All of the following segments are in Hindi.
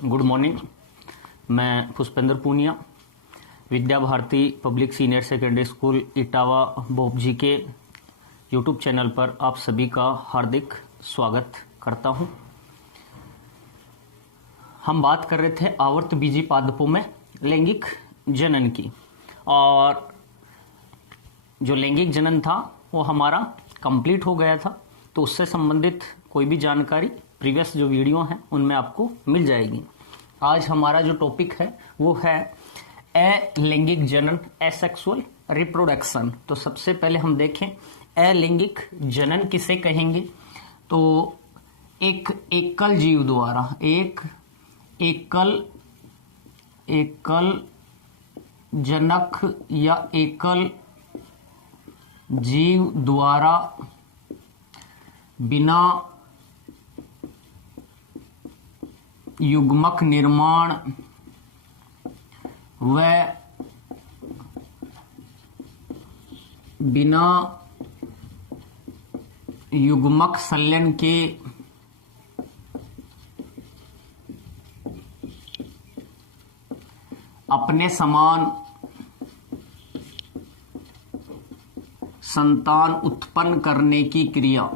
Good morning. मैं Pushpendra Poonia Vidya Bharati public senior secondary school Etawah बोपजी के यूट्यूब चैनल पर आप सभी का हार्दिक स्वागत करता हूं। हम बात कर रहे थे आवर्त बीजी पादपों में लैंगिक जनन की, और जो लैंगिक जनन था वो हमारा कंप्लीट हो गया था। तो उससे संबंधित कोई भी जानकारी प्रीवियस जो वीडियो हैं उनमें आपको मिल जाएगी। आज हमारा जो टॉपिक है वो है अलैंगिक जनन, एसेक्सुअल रिप्रोडक्शन। तो सबसे पहले हम देखें अलैंगिक जनन किसे कहेंगे। तो एक एकल जीव द्वारा, एक एकल जनक या एकल जीव द्वारा बिना युग्मक निर्माण व बिना युग्मक संलयन के अपने समान संतान उत्पन्न करने की क्रिया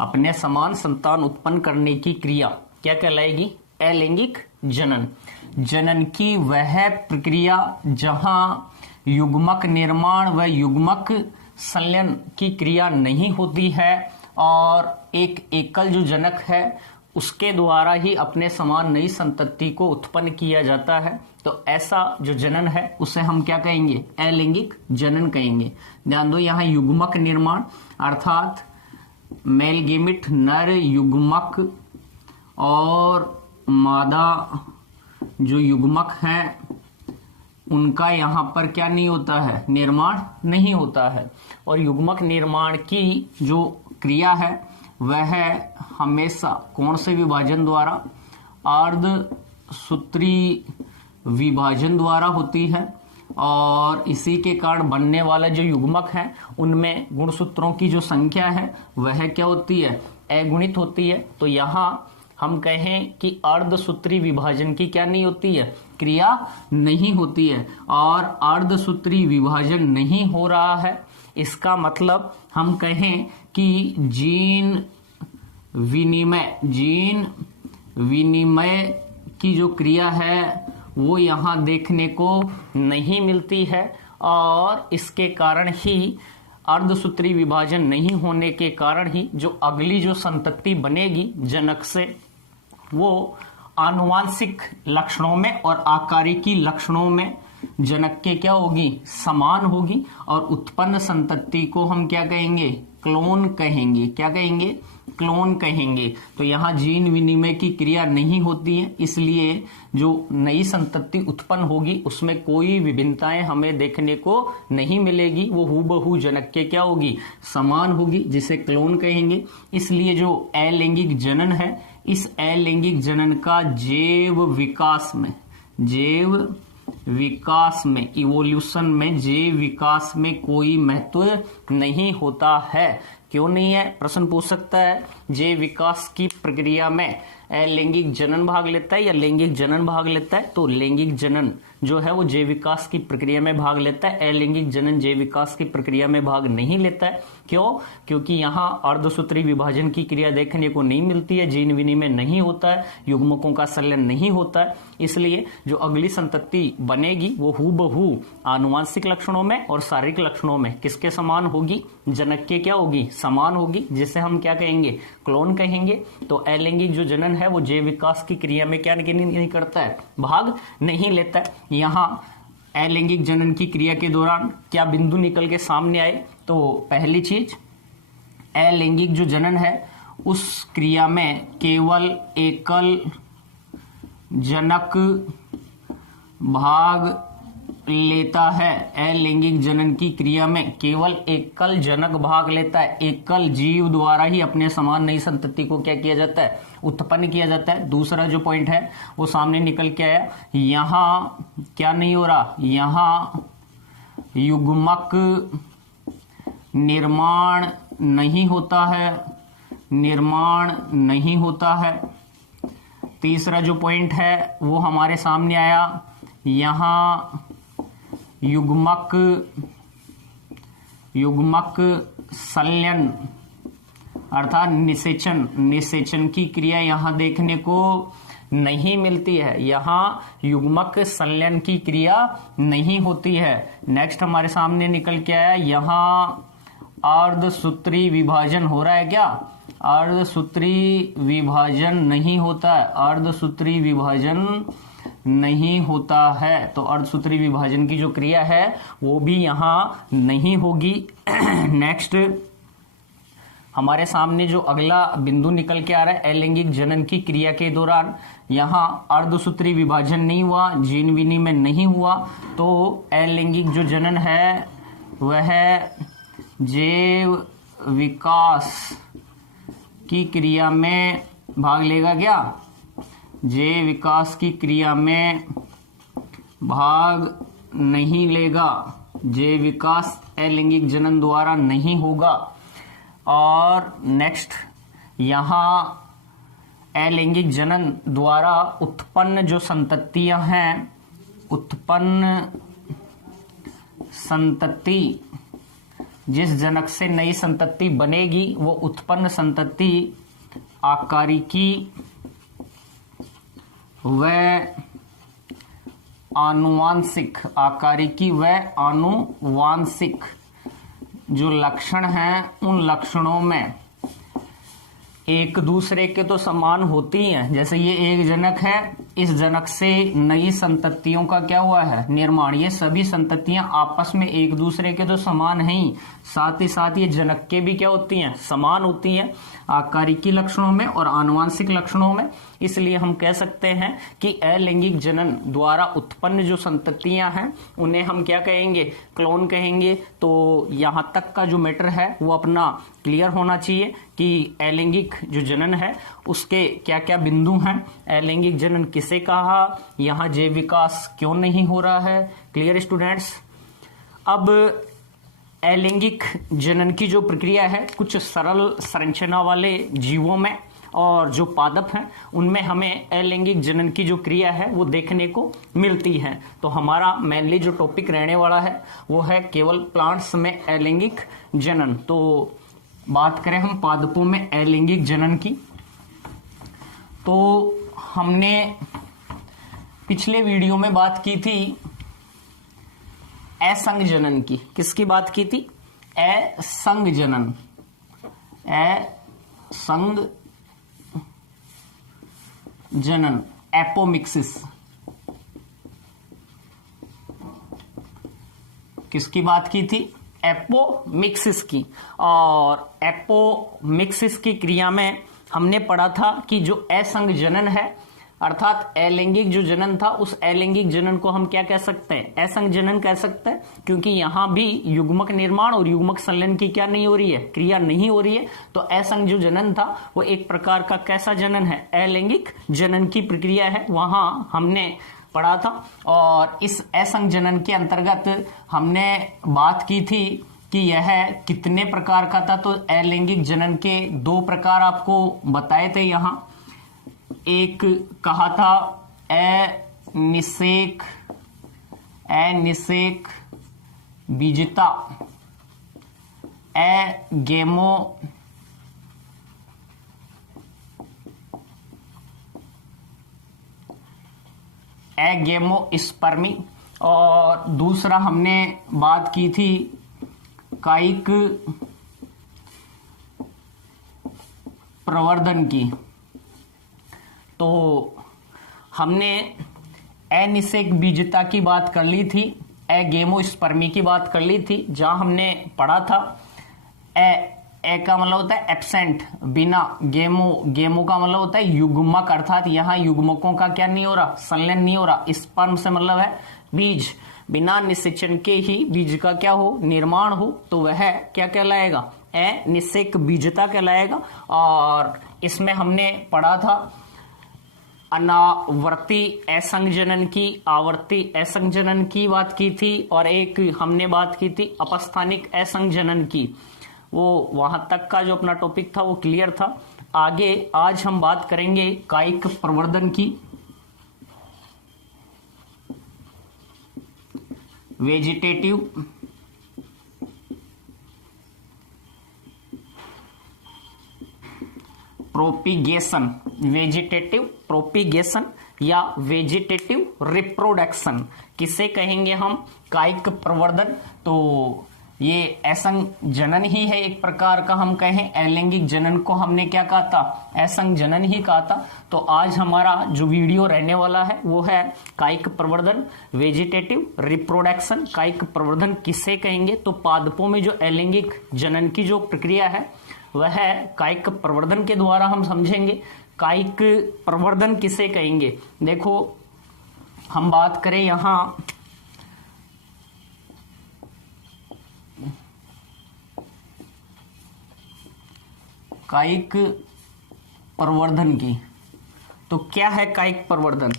अपने समान संतान उत्पन्न करने की क्रिया क्या कहलाएगी? अलैंगिक जनन। जनन की वह प्रक्रिया जहां युग्मक निर्माण व युग्मक संलयन की क्रिया नहीं होती है और एक एकल जो जनक है उसके द्वारा ही अपने समान नई संतति को उत्पन्न किया जाता है। तो ऐसा जो जनन है उसे हम क्या कहेंगे? अलैंगिक जनन कहेंगे। ध्यान दो, यहाँ युग्मक निर्माण अर्थात मेल गेमिट नर युग्मक और मादा जो युग्मक है उनका यहाँ पर क्या नहीं होता है? निर्माण नहीं होता है। और युग्मक निर्माण की जो क्रिया है वह हमेशा कौन से विभाजन द्वारा? अर्धसूत्री विभाजन द्वारा होती है। और इसी के कारण बनने वाला जो युग्मक है उनमें गुणसूत्रों की जो संख्या है वह क्या होती है? अगुणित होती है। तो यहाँ हम कहें कि अर्धसूत्री विभाजन की क्या नहीं होती है? क्रिया नहीं होती है। और अर्धसूत्री विभाजन नहीं हो रहा है, इसका मतलब हम कहें कि जीन विनिमय की जो क्रिया है वो यहाँ देखने को नहीं मिलती है। और इसके कारण ही अर्धसूत्री विभाजन नहीं होने के कारण ही जो अगली जो संतति बनेगी जनक से वो आनुवांशिक लक्षणों में और आकारिकी लक्षणों में जनक के क्या होगी? समान होगी। और उत्पन्न संतति को हम क्या कहेंगे? क्लोन कहेंगे। क्या कहेंगे? क्लोन कहेंगे। तो यहाँ जीन विनिमय की क्रिया नहीं होती है, इसलिए जो नई संतति उत्पन्न होगी उसमें कोई विभिन्नताएं हमें देखने को नहीं मिलेगी। वो हूबहू जनक के क्या होगी? समान होगी, जिसे क्लोन कहेंगे। इसलिए जो अलैंगिक जनन है, इस अलैंगिक जनन का जैव विकास में इवोल्यूशन में जैव विकास में कोई महत्व नहीं होता है। क्यों नहीं है? प्रश्न पूछ सकता है। जैव विकास की प्रक्रिया में अलैंगिक जनन भाग लेता है या लैंगिक जनन भाग लेता है? तो लैंगिक जनन जो है वो जैव विकास की प्रक्रिया में भाग लेता है। अलैंगिक जनन जैव विकास की प्रक्रिया में भाग नहीं लेता है। क्यों? क्योंकि यहाँ अर्धसूत्री विभाजन की क्रिया देखने को नहीं मिलती है, जीन विनिमय नहीं होता है, युग्मकों का संलयन नहीं होता है। इसलिए जो अगली संतति बनेगी वो हूबहू आनुवांशिक लक्षणों में और शारीरिक लक्षणों में किसके समान होगी? जनक के क्या होगी? समान होगी, जिसे हम क्या कहेंगे? क्लोन कहेंगे। तो अलैंगिक जो जनन है वो जैव विकास की क्रिया में क्या नहीं करता है? भाग नहीं लेता है। यहाँ अलैंगिक जनन की क्रिया के दौरान क्या बिंदु निकल के सामने आए? तो पहली चीज, अलैंगिक जो जनन है उस क्रिया में केवल एकल जनक भाग लेता है। अलैंगिक जनन की क्रिया में केवल एकल जनक भाग लेता है। एकल जीव द्वारा ही अपने समान नई संतति को क्या किया जाता है? उत्पन्न किया जाता है। दूसरा जो पॉइंट है वो सामने निकल के आया, यहाँ क्या नहीं हो रहा? यहाँ युग्मक निर्माण नहीं होता है, निर्माण नहीं होता है। तीसरा जो पॉइंट है वो हमारे सामने आया, यहां युग्मक संलयन अर्थात निषेचन की क्रिया यहां देखने को नहीं मिलती है, यहां युग्मक संलयन की क्रिया नहीं होती है। नेक्स्ट हमारे सामने निकल के आया, यहां अर्धसूत्री विभाजन हो रहा है क्या? अर्धसूत्री विभाजन नहीं होता है, अर्धसूत्री विभाजन नहीं होता है। तो अर्धसूत्री विभाजन की जो क्रिया है वो भी यहां नहीं होगी। नेक्स्ट हमारे सामने जो अगला बिंदु निकल के आ रहा है, अलैंगिक जनन की क्रिया के दौरान यहां अर्धसूत्री विभाजन नहीं हुआ, जीन विनिमय नहीं हुआ, तो अलैंगिक जो जनन है वह जैव विकास की क्रिया में भाग लेगा क्या? जैव विकास की क्रिया में भाग नहीं लेगा, जैव विकास अलैंगिक जनन द्वारा नहीं होगा। और नेक्स्ट यहां अलैंगिक जनन द्वारा उत्पन्न जो संततियां हैं, उत्पन्न संतति, जिस जनक से नई संतति बनेगी वो उत्पन्न संतति आकारिकी व आनुवांशिक, आकारिकी व आनुवांशिक जो लक्षण हैं उन लक्षणों में एक दूसरे के तो समान होती हैं। जैसे ये एक जनक है, इस जनक से नई संततियों का क्या हुआ है? निर्माण। ये सभी संततियां आपस में एक दूसरे के तो समान हैं ही, साथ ही साथ ये जनक के भी क्या होती हैं? समान होती हैं आकारिकी लक्षणों में और आनुवांशिक लक्षणों में। इसलिए हम कह सकते हैं कि अलैंगिक जनन द्वारा उत्पन्न जो संततियां हैं उन्हें हम क्या कहेंगे? क्लोन कहेंगे। तो यहां तक का जो मैटर है वो अपना क्लियर होना चाहिए कि अलैंगिक जो जनन है उसके क्या क्या बिंदु हैं, अलैंगिक जनन किसे कहा, यहां जैव विकास क्यों नहीं हो रहा है। Clear students? अब अलैंगिक जनन की जो प्रक्रिया है कुछ सरल संरचना वाले जीवों में और जो पादप हैं उनमें हमें अलैंगिक जनन की जो क्रिया है वो देखने को मिलती है। तो हमारा मेनली जो टॉपिक रहने वाला है वो है केवल प्लांट्स में अलैंगिक जनन। तो बात करें हम पादपों में अलैंगिक जनन की, तो हमने पिछले वीडियो में बात की थी असंग जनन की। किसकी बात की थी? असंग जनन, असंग जनन, एपोमिक्सिस। किसकी बात की थी? एपोमिक्सिस की। और एपोमिक्सिस की क्रिया में हमने पढ़ा था कि जो असंग जनन है अर्थात अलैंगिक जो जनन था उस अलैंगिक जनन को हम क्या कह सकते हैं? असंग जनन कह सकते हैं, क्योंकि यहां भी युग्मक निर्माण और युग्मक संलयन की क्या नहीं हो रही है? क्रिया नहीं हो रही है। तो असंग जो जनन था वो एक प्रकार का कैसा जनन है? अलैंगिक जनन की प्रक्रिया है, वहां हमने पढ़ा था। और इस असंग जनन के अंतर्गत हमने बात की थी कि यह कितने प्रकार का था। तो अलैंगिक जनन के दो प्रकार आपको बताए थे यहां। एक कहा था अनिषेक बीजता, एगेमोस्पर्मी। और दूसरा हमने बात की थी कायिक प्रवर्धन की। तो हमने अनिषेक बीजता की बात कर ली थी, एगेमोस्पर्मी की बात कर ली थी, जहां हमने पढ़ा था ए का मतलब होता है एब्सेंट, बिना। गेमो का मतलब होता है युग्मक, अर्थात यहां युग्मकों का क्या नहीं हो रहा? संलयन नहीं हो रहा। स्पर्म से मतलब है बीज, बिना निषेचन के ही बीज का क्या हो? निर्माण हो। तो वह क्या कहलाएगा? अनिषेक बीजता कहलाएगा। और इसमें हमने पढ़ा था अनावर्ती असंग जनन की, आवर्ती असंग जनन की बात की थी, और एक हमने बात की थी अपस्थानिक असंग जनन की। वो वहां तक का जो अपना टॉपिक था वो क्लियर था। आगे आज हम बात करेंगे कायिक प्रवर्धन की। वेजिटेटिव प्रोपिगेशन, वेजिटेटिव प्रोपिगेशन या वेजिटेटिव रिप्रोडक्शन किसे कहेंगे हम? कायिक प्रवर्धन। तो ये असंग जनन ही है एक प्रकार का, हम कहें अलैंगिक जनन को हमने क्या कहा था? असंग जनन ही कहा था। तो आज हमारा जो वीडियो रहने वाला है वो है कायिक प्रवर्धन, वेजिटेटिव रिप्रोडक्शन। कायिक प्रवर्धन किसे कहेंगे? तो पादपों में जो अलैंगिक जनन की जो प्रक्रिया है वह कायिक प्रवर्धन के द्वारा हम समझेंगे। कायिक प्रवर्धन किसे कहेंगे? देखो हम बात करें यहां कायिक प्रवर्धन की, तो क्या है कायिक प्रवर्धन?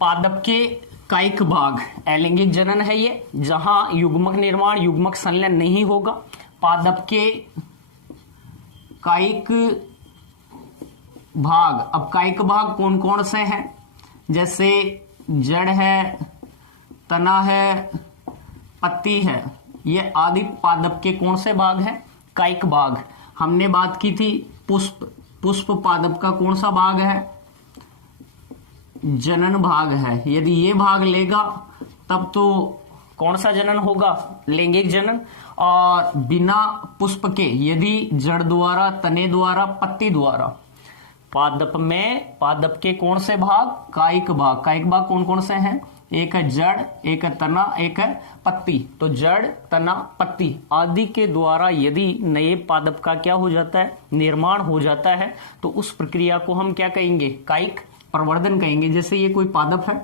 पादप के कायिक भाग, अलैंगिक जनन है ये, जहां युग्मक निर्माण, युग्मक संलयन नहीं होगा। पादप के कायिक भाग, अब कायिक भाग कौन कौन से हैं? जैसे जड़ है, तना है, पत्ती है, ये आदि पादप के कौन से भाग हैं? कायिक भाग। हमने बात की थी पुष्प, पुष्प पादप का कौन सा भाग है? जनन भाग है। यदि ये भाग लेगा तब तो कौन सा जनन होगा? लैंगिक जनन। और बिना पुष्प के, यदि जड़ द्वारा, तने द्वारा, पत्ती द्वारा, पादप में पादप के कौन से भाग? कायिक भाग। कायिक भाग कौन कौन से हैं? एक है जड़, एक है तना, एक है पत्ती। तो जड़, तना, पत्ती आदि के द्वारा यदि नए पादप का क्या हो जाता है? निर्माण हो जाता है, तो उस प्रक्रिया को हम क्या कहेंगे? कायिक प्रवर्धन कहेंगे। जैसे ये कोई पादप है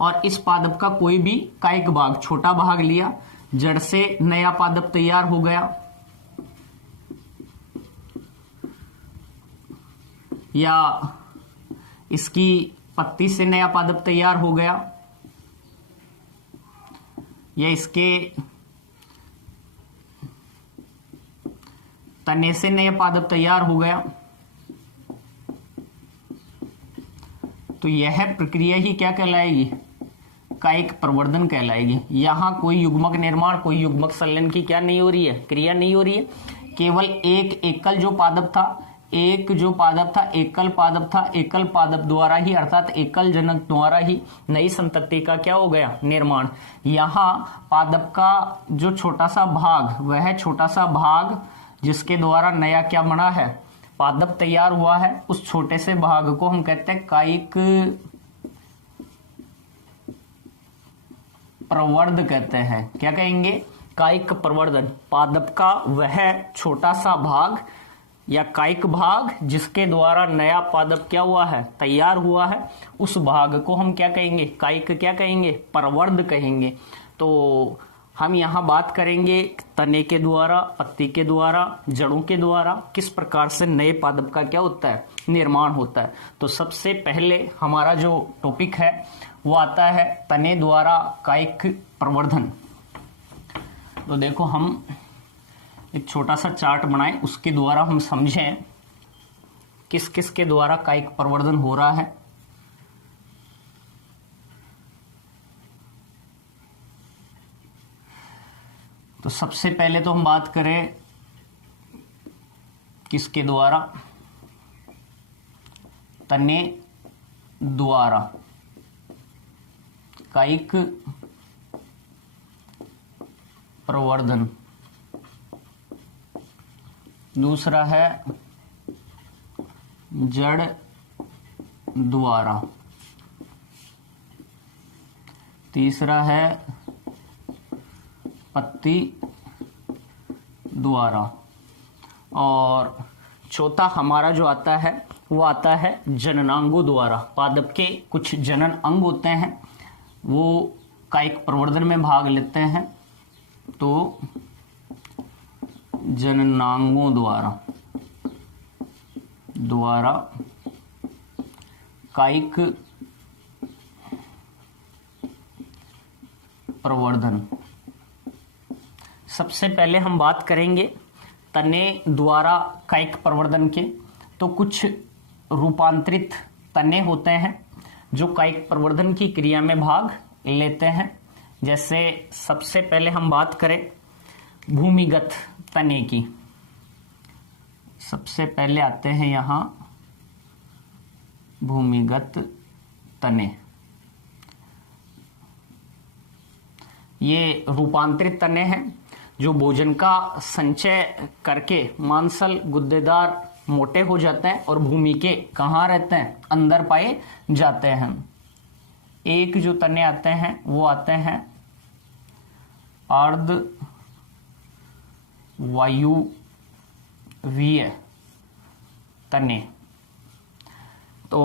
और इस पादप का कोई भी कायिक भाग, छोटा भाग लिया, जड़ से नया पादप तैयार हो गया, या इसकी पत्ती से नया पादप तैयार हो गया, या इसके तने से नया पादप तैयार हो गया, तो यह प्रक्रिया ही क्या कहलाएगी? कायिक प्रवर्धन कहलाएगी। यहां कोई युग्मक निर्माण, कोई युग्मक संलयन की क्या नहीं हो रही है? क्रिया नहीं हो रही है। केवल एक एकल जो पादप था, एक जो पादप था, एकल पादप था, एकल पादप द्वारा ही, अर्थात एकल जनक द्वारा ही नई संतति का क्या हो गया? निर्माण। यहां पादप का जो छोटा सा भाग, वह छोटा सा भाग जिसके द्वारा नया क्या बना है? पादप तैयार हुआ है, उस छोटे से भाग को हम कहते हैं कायिक प्रवर्ध कहते हैं। क्या कहेंगे? कायिक प्रवर्धन। पादप का वह छोटा सा भाग या कायिक भाग जिसके द्वारा नया पादप क्या हुआ है? तैयार हुआ है, उस भाग को हम क्या कहेंगे? कायिक क्या कहेंगे? प्रवर्ध कहेंगे। तो हम यहां बात करेंगे तने के द्वारा, पत्ती के द्वारा, जड़ों के द्वारा किस प्रकार से नए पादप का क्या होता है? निर्माण होता है। तो सबसे पहले हमारा जो टॉपिक है वो आता है तने द्वारा कायिक प्रवर्धन। तो देखो हम एक छोटा सा चार्ट बनाएं, उसके द्वारा हम समझें किस किस के द्वारा कायिक प्रवर्धन हो रहा है। तो सबसे पहले तो हम बात करें किसके द्वारा? तने द्वारा कायिक प्रवर्धन। दूसरा है जड़ द्वारा। तीसरा है पत्ती द्वारा। और चौथा हमारा जो आता है वो आता है जननांगों द्वारा। पादप के कुछ जनन अंग होते हैं, वो कायिक प्रवर्धन में भाग लेते हैं, तो जननांगों द्वारा कायिक प्रवर्धन। सबसे पहले हम बात करेंगे तने द्वारा कायिक प्रवर्धन के। तो कुछ रूपांतरित तने होते हैं जो कायिक प्रवर्धन की क्रिया में भाग लेते हैं। जैसे सबसे पहले हम बात करें भूमिगत तने की। सबसे पहले आते हैं यहां भूमिगत तने। ये रूपांतरित तने हैं जो भोजन का संचय करके मांसल गुद्देदार मोटे हो जाते हैं और भूमि के कहाँ रहते हैं, अंदर पाए जाते हैं। एक जो तने आते हैं वो आते हैं अर्ध वायुवीय तने। तो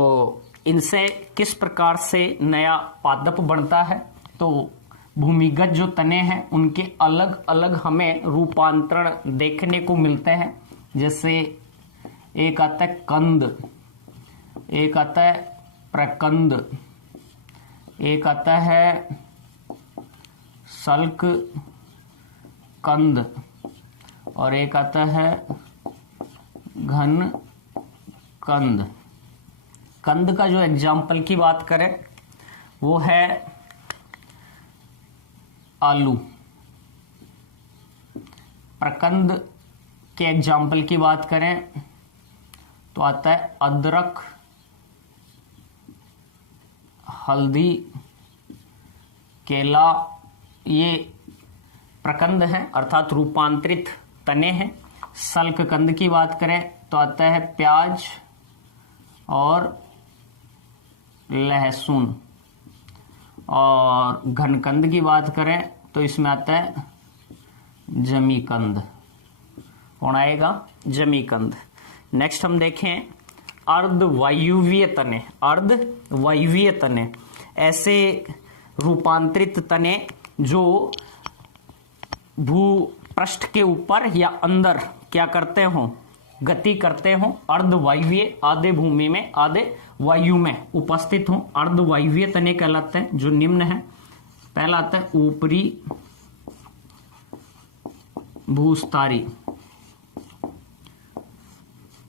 इनसे किस प्रकार से नया पादप बनता है, तो भूमिगत जो तने हैं उनके अलग अलग हमें रूपांतरण देखने को मिलते हैं। जैसे एक आता है कंद, एक आता है प्रकंद, एक आता है सल्क कंद और एक आता है घन कंद। कंद का जो एग्जाम्पल की बात करें वो है आलू। प्रकंद के एग्जाम्पल की बात करें तो आता है अदरक, हल्दी, केला। ये प्रकंद हैं अर्थात रूपांतरित तने हैं। सल्क कंद की बात करें तो आता है प्याज और लहसुन। और घनकंद की बात करें तो इसमें आता है जमीकंद। कौन आएगा, जमीकंद। नेक्स्ट हम देखें अर्धवायुवीय तने। अर्धवायुवीय तने ऐसे रूपांतरित तने जो भूपृष्ठ के ऊपर या अंदर क्या करते हो, गति करते हो। अर्धवायुवीय, आधे भूमि में आधे वायु में उपस्थित हो, अर्धवायुवीय तने कहलाते हैं। जो निम्न है, पहला आता है ऊपरी भूस्तारी,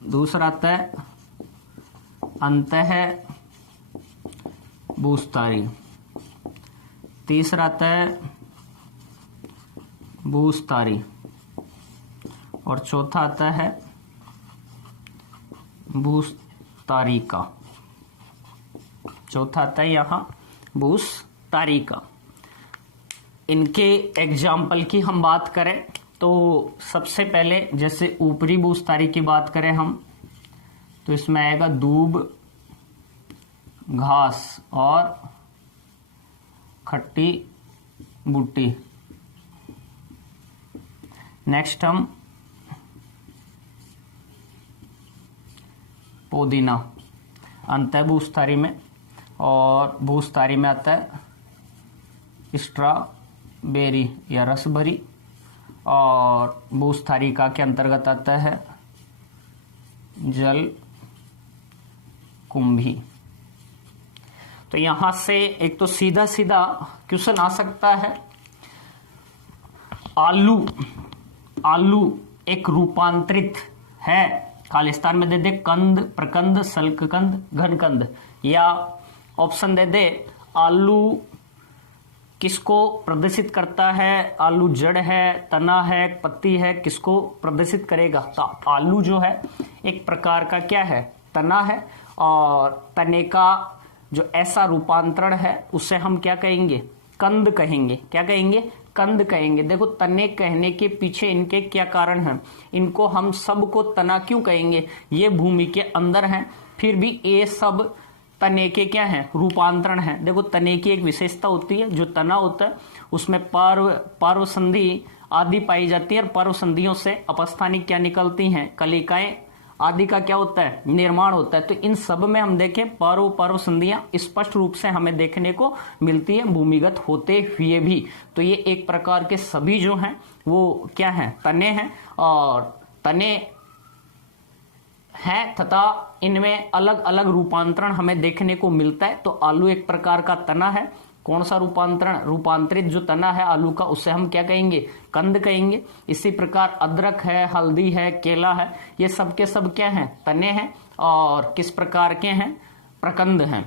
दूसरा आता है अंतः भूस्तारी, तीसरा आता है भूस्तारी और चौथा आता है भूस्तारिका। चौथा आता है यहां भूस्तारिका। इनके एग्जाम्पल की हम बात करें तो सबसे पहले जैसे ऊपरी भूस्तारी की बात करें हम तो इसमें आएगा दूब, घास और खट्टी बूटी। नेक्स्ट हम पुदीना अंतः भूस्तारी में, और भूस्तारी में आता है स्ट्रॉबेरी या रसभरी, और भूस्तारिका के अंतर्गत आता है जल कुंभी। तो यहां से एक तो सीधा सीधा क्वेश्चन आ सकता है, आलू एक रूपांतरित है, खालिस्तान में दे दे कंद, प्रकंद, सल्ककंद, घनकंद, या ऑप्शन दे दे आलू किसको प्रदर्शित करता है, आलू जड़ है, तना है, पत्ती है, किसको प्रदर्शित करेगा। तो आलू जो है एक प्रकार का क्या है, तना है, और तने का जो ऐसा रूपांतरण है उसे हम क्या कहेंगे, कंद कहेंगे। क्या कहेंगे, कंद कहेंगे। देखो तने कहने के पीछे इनके क्या कारण हैं, इनको हम सबको तना क्यों कहेंगे, ये भूमि के अंदर हैं, फिर भी ये सब तने के क्या है, रूपांतरण है। देखो तने की एक विशेषता होती है, जो तना होता है उसमें पर्व संधि आदि पाई जाती है, और पर्व संधियों से अपस्थानिक क्या निकलती हैं, कलिकाएं आदि का क्या होता है, निर्माण होता है। तो इन सब में हम देखें पर्व संधियां स्पष्ट रूप से हमें देखने को मिलती है भूमिगत होते हुए भी। तो ये एक प्रकार के सभी जो हैं वो क्या हैं, तने हैं, और तने हैं तथा इनमें अलग अलग रूपांतरण हमें देखने को मिलता है। तो आलू एक प्रकार का तना है, कौन सा रूपांतरण? रूपांतरित जो तना है आलू का उसे हम क्या कहेंगे? कंद कहेंगे। इसी प्रकार अदरक है, हल्दी है, केला है, ये सब के सब क्या हैं? तने हैं। और किस प्रकार के हैं? प्रकंद हैं।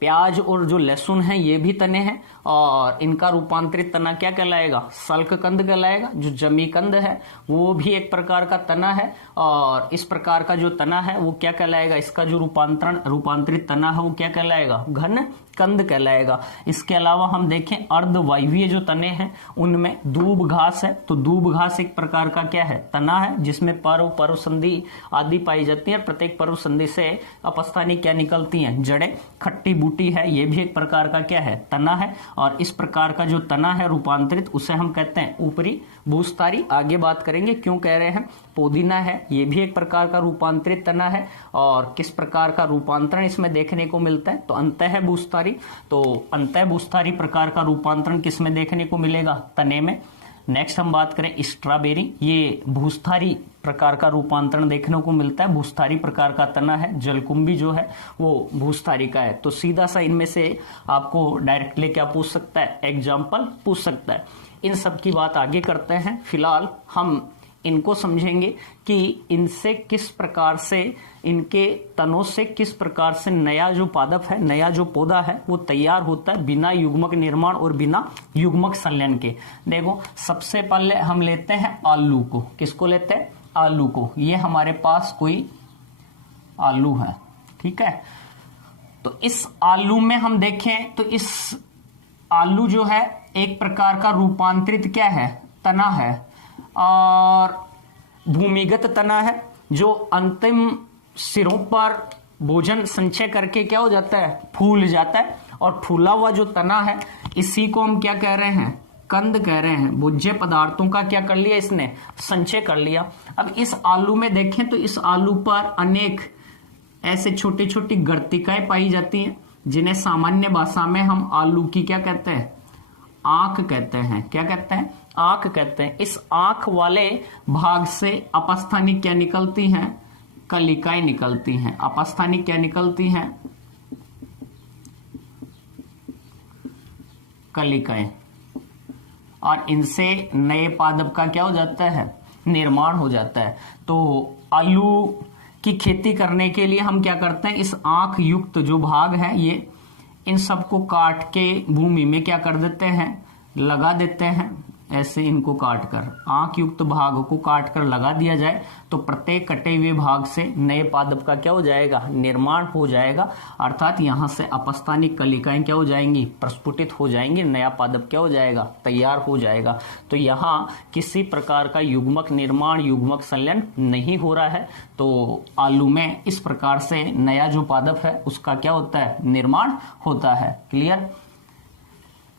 प्याज और जो लहसुन है ये भी तने हैं और इनका रूपांतरित तना क्या कहलाएगा? सल्ककंद कहलाएगा। जो जमीकंद है वो भी एक प्रकार का तना है और इस प्रकार का जो तना है वो क्या कहलाएगा? इसका जो रूपांतरित तना है वो क्या कहलाएगा? घन कंद कहलाएगा। इसके अलावा हम देखें अर्धवायवीय जो तने हैं उनमें दूब घास है, तो दूब घास एक प्रकार का क्या है? तना है, जिसमें पर्व संधि आदि पाई जाती है। प्रत्येक पर्व संधि से अपस्थानिक क्या निकलती हैं? जड़ें। खट्टी बूटी है, ये भी एक प्रकार का क्या है? तना है। और इस प्रकार का जो तना है रूपांतरित उसे हम कहते हैं ऊपरी भूस्तारी। आगे बात करेंगे क्यों कह रहे हैं। पुदीना है, ये भी एक प्रकार का रूपांतरित तना है और किस प्रकार का रूपांतरण इसमें देखने को मिलता है? तो अंतः भूस्तारी। तो अंतः भूस्तारी प्रकार का रूपांतरण किसमें देखने को मिलेगा? तने में। नेक्स्ट हम बात करें स्ट्रॉबेरी, ये भूस्थारी प्रकार का रूपांतरण देखने को मिलता है। भूस्थारी प्रकार का तना है। जलकुंभी जो है वो भूस्थारी का है। तो सीधा सा इनमें से आपको डायरेक्टली क्या पूछ सकता है? एग्जाम्पल पूछ सकता है। इन सब की बात आगे करते हैं। फिलहाल हम इनको समझेंगे कि इनसे किस प्रकार से, इनके तनों से किस प्रकार से नया जो पादप है, नया जो पौधा है वो तैयार होता है बिना युग्मक निर्माण और बिना युग्मक संलयन के। देखो सबसे पहले हम लेते हैं आलू को। किसको लेते हैं? आलू को। ये हमारे पास कोई आलू है, ठीक है। तो इस आलू में हम देखें तो इस आलू जो है एक प्रकार का रूपांतरित क्या है? तना है और भूमिगत तना है जो अंतिम सिरों पर भोजन संचय करके क्या हो जाता है? फूल जाता है। और फूला हुआ जो तना है इसी को हम क्या कह रहे हैं? कंद कह रहे हैं। भोज्य पदार्थों का क्या कर लिया? इसने संचय कर लिया। अब इस आलू में देखें तो इस आलू पर अनेक ऐसे छोटी छोटी गर्तिकाएं पाई जाती हैं जिन्हें सामान्य भाषा में हम आलू की क्या कहते हैं? आंख कहते हैं। क्या कहते हैं? आंख कहते हैं। इस आंख वाले भाग से अपस्थानिक क्या निकलती हैं? कलिकाएं निकलती हैं। अपस्थानिक क्या निकलती हैं? कलिकाएं। और इनसे नए पादप का क्या हो जाता है? निर्माण हो जाता है। तो आलू की खेती करने के लिए हम क्या करते हैं? इस आंख युक्त जो भाग है ये इन सबको काट के भूमि में क्या कर देते हैं? लगा देते हैं। ऐसे इनको काटकर, आंख युक्त भाग को काटकर लगा दिया जाए तो प्रत्येक कटे हुए भाग से नए पादप का क्या हो जाएगा? निर्माण हो जाएगा। अर्थात यहां से अपस्थानिक कलिकाएं क्या हो जाएंगी? प्रस्फुटित हो जाएंगी। नया पादप क्या हो जाएगा? तैयार हो जाएगा। तो यहाँ किसी प्रकार का युग्मक निर्माण, युग्मक संलयन नहीं हो रहा है। तो आलू में इस प्रकार से नया जो पादप है उसका क्या होता है? निर्माण होता है। क्लियर।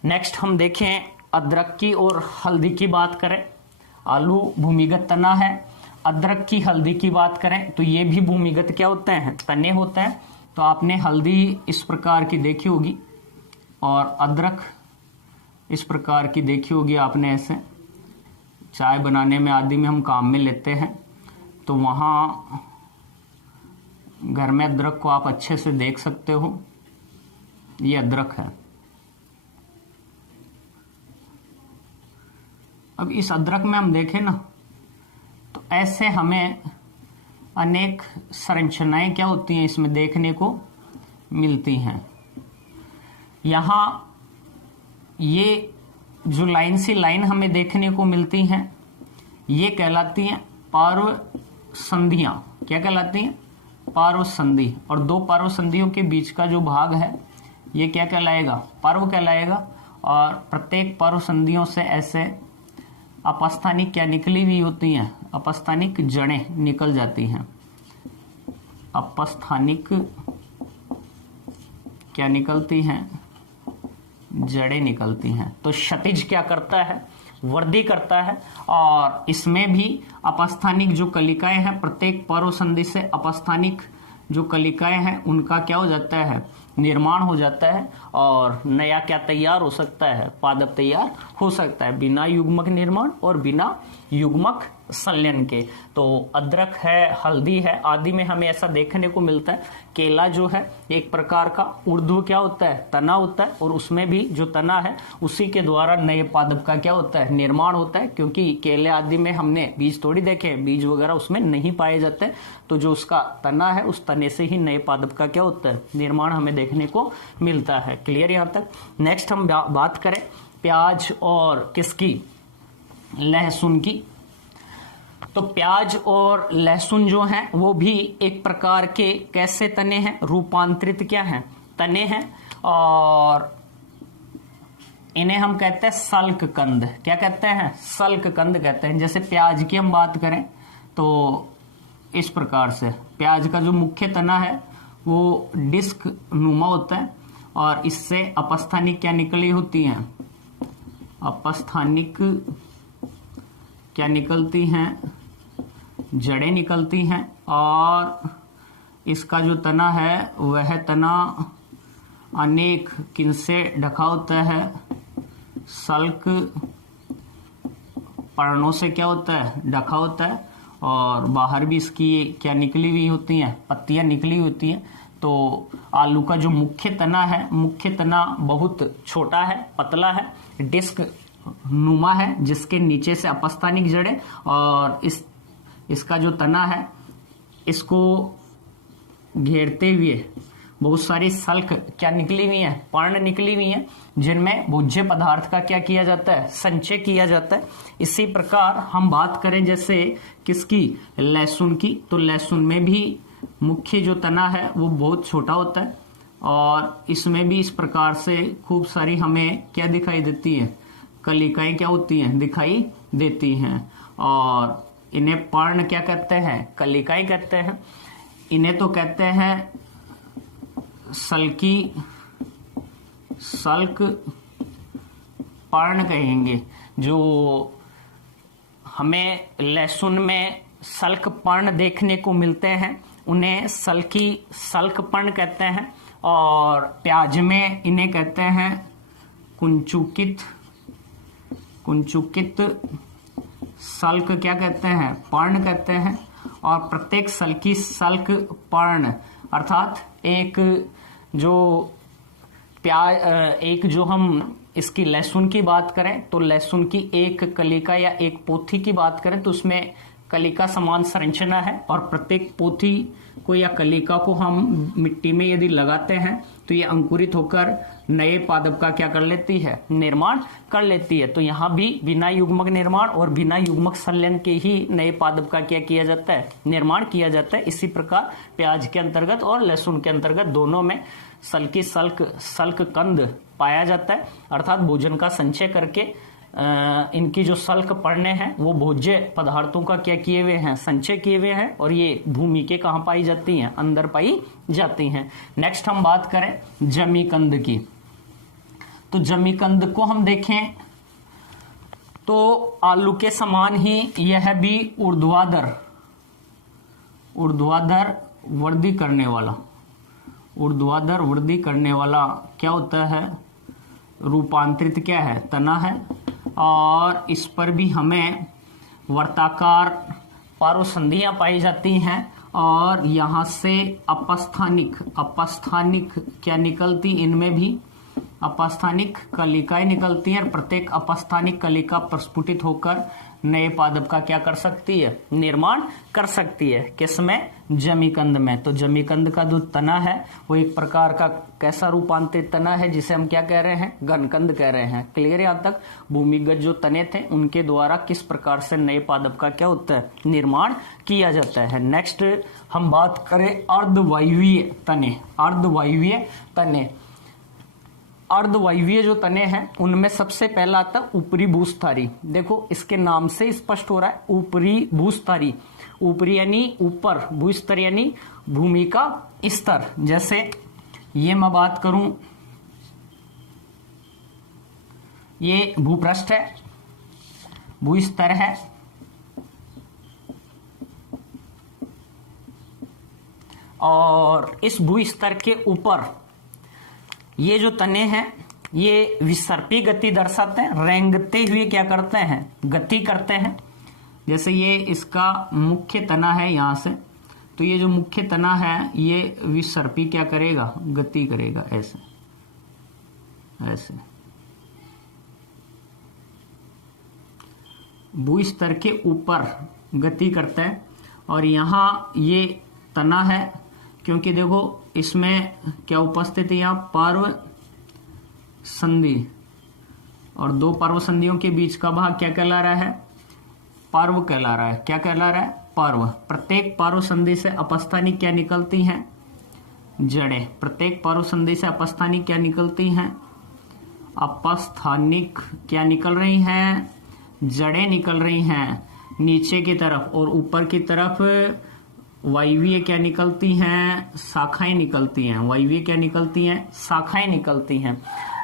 नेक्स्ट हम देखें अदरक की और हल्दी की बात करें। आलू भूमिगत तना है। अदरक की, हल्दी की बात करें तो ये भी भूमिगत क्या होते हैं? तने होते हैं। तो आपने हल्दी इस प्रकार की देखी होगी और अदरक इस प्रकार की देखी होगी आपने। ऐसे चाय बनाने में आदि में हम काम में लेते हैं तो वहाँ घर में अदरक को आप अच्छे से देख सकते हो। ये अदरक है। अब इस अदरक में हम देखें ना तो ऐसे हमें अनेक संरचनाएं क्या होती हैं इसमें देखने को मिलती हैं। यहाँ ये जो लाइन से लाइन हमें देखने को मिलती हैं ये कहलाती हैं पार्व संधियां। क्या कहलाती हैं? पार्व संधि। और दो पार्व संधियों के बीच का जो भाग है ये क्या कहलाएगा? पर्व कहलाएगा। और प्रत्येक पर्व संधियों से ऐसे अपस्थानिक क्या निकली हुई होती हैं? अपस्थानिक जड़ें निकल जाती हैं। अपस्थानिक क्या निकलती हैं? जड़ें निकलती हैं। तो क्षतिज क्या करता है? वृद्धि करता है। और इसमें भी अपस्थानिक जो कलिकाएं हैं, प्रत्येक पर्व संधि से अपस्थानिक जो कलिकाएं हैं उनका क्या हो जाता है? निर्माण हो जाता है और नया क्या तैयार हो सकता है? पादप तैयार हो सकता है बिना युग्मक निर्माण और बिना युग्मक संलयन के। तो अदरक है, हल्दी है आदि में हमें ऐसा देखने को मिलता है। केला जो है एक प्रकार का ऊर्ध्व क्या होता है, तना होता है, और उसमें भी जो तना है उसी के द्वारा नए पादप का क्या होता है, निर्माण होता है। क्योंकि केले आदि में हमने बीज थोड़ी देखे, बीज वगैरह उसमें नहीं पाए जाते, तो जो उसका तना है उस तने से ही नए पादप का क्या होता है, निर्माण हमें देखने को मिलता है। क्लियर यहाँ तक। नेक्स्ट हम बात करें प्याज और किसकी, लहसुन की। तो प्याज और लहसुन जो हैं वो भी एक प्रकार के कैसे तने हैं, रूपांतरित क्या हैं, तने हैं, और इन्हें हम कहते हैं सल्क कंद। क्या कहते हैं, सल्क कंद कहते हैं। जैसे प्याज की हम बात करें तो इस प्रकार से प्याज का जो मुख्य तना है वो डिस्क नुमा होता है, और इससे अपस्थानिक क्या निकली होती हैं, अपस्थानिक क्या निकलती हैं, जड़ें निकलती हैं, और इसका जो तना है वह तना अनेक किनसे ढका होता है, सल्क पर्णों से क्या होता है, ढका होता है, और बाहर भी इसकी क्या निकली हुई होती हैं, पत्तियां निकली होती हैं। तो आलू का जो मुख्य तना है, मुख्य तना बहुत छोटा है, पतला है, डिस्क नुमा है, जिसके नीचे से अपस्थानिक जड़ें, और इसका जो तना है इसको घेरते हुए बहुत सारी सल्क क्या निकली हुई है, पर्ण निकली हुई है, जिनमें भोज्य पदार्थ का क्या किया जाता है, संचय किया जाता है। इसी प्रकार हम बात करें जैसे किसकी, लहसुन की। तो लहसुन में भी मुख्य जो तना है वो बहुत छोटा होता है, और इसमें भी इस प्रकार से खूब सारी हमें क्या दिखाई देती है, कलिकाएं क्या होती हैं, दिखाई देती हैं, और इन्हें पर्ण क्या कहते हैं, कलिकाएं कहते हैं। इन्हें तो कहते हैं सल्की, सल्क पर्ण कहेंगे। जो हमें लहसुन में सल्क पर्ण देखने को मिलते हैं उन्हें सल्की, सल्क पर्ण कहते हैं, और प्याज में इन्हें कहते हैं कुंचुकित, कुंचुकित सल्क क्या कहते हैं, पर्ण कहते हैं। और प्रत्येक सल्की सल्क पर्ण अर्थात एक जो हम इसकी लहसुन की बात करें तो लहसुन की एक कलिका या एक पोथी की बात करें तो उसमें कलिका समान संरचना है, और प्रत्येक पोथी को या कलिका को हम मिट्टी में यदि लगाते हैं तो ये अंकुरित होकर नए पादप का क्या कर लेती है, निर्माण कर लेती है। तो यहाँ भी बिना युग्मक निर्माण और बिना युग्मक संलयन के ही नए पादप का क्या किया जाता है, निर्माण किया जाता है। इसी प्रकार प्याज के अंतर्गत और लहसुन के अंतर्गत दोनों में सल्की सल्क कंद पाया जाता है, अर्थात भोजन का संचय करके इनकी जो सल्क पर्णे हैं वो भोज्य पदार्थों का क्या किए हुए हैं, संचय किए हुए हैं, और ये भूमि के कहाँ पाई जाती हैं, अंदर पाई जाती हैं। नेक्स्ट हम बात करें जमीकंद की। तो जमीकंद को हम देखें तो आलू के समान ही यह भी ऊर्ध्वाधर वृद्धि करने वाला, ऊर्ध्वाधर वृद्धि करने वाला क्या होता है, रूपांतरित क्या है, तना है, और इस पर भी हमें वर्ताकार पारोसंधियां पाई जाती हैं, और यहाँ से अपस्थानिक क्या निकलती, इनमें भी अपस्थानिक कलिकाएं निकलती हैं, और प्रत्येक अपस्थानिक कलिका प्रस्फुटित होकर नए पादप का क्या कर सकती है, निर्माण कर सकती है। किसमें, जमीकंद में। तो जमीकंद का जो तना है वो एक प्रकार का कैसा रूपांतरित तना है जिसे हम क्या कह रहे हैं, घनकंद कह रहे हैं। क्लियर यहाँ तक। भूमिगत जो तने थे उनके द्वारा किस प्रकार से नए पादप का क्या होता है, निर्माण किया जाता है। नेक्स्ट हम बात करें अर्धवायवीय तने। अर्धवायवीय तने, अर्धवायवीय जो तने हैं उनमें सबसे पहला आता है ऊपरी भूस्थारी। देखो इसके नाम से स्पष्ट हो रहा है, ऊपरी भूस्थारी। ऊपरी यानी ऊपर, भूस्तर यानी भूमि का स्तर। जैसे ये मैं बात करूं, ये भूपृष्ठ है, भूस्तर है, और इस भूस्तर के ऊपर ये जो तने हैं ये विसर्पी गति दर्शाते हैं, रेंगते हुए क्या करते हैं, गति करते हैं। जैसे ये इसका मुख्य तना है यहां से, तो ये जो मुख्य तना है ये विसर्पी क्या करेगा, गति करेगा ऐसे ऐसे भूस्तर के ऊपर गति करता है। और यहां ये तना है, क्योंकि देखो इसमें क्या उपस्थित है, यहां पर्व संधि, और दो पर्व संधियों के बीच का भाग क्या कहला रहा है, पर्व कहला रहा है। क्या कहला रहा है, पर्व। प्रत्येक पर्व संधि से अपस्थानिक क्या निकलती हैं, जड़ें। प्रत्येक पर्व संधि से अपस्थानिक क्या निकलती हैं, अपस्थानिक क्या निकल रही हैं, जड़ें निकल रही हैं नीचे की तरफ, और ऊपर की तरफ वायवीय क्या निकलती हैं, शाखाएं निकलती हैं। वायवीय क्या निकलती हैं, शाखाएं निकलती हैं।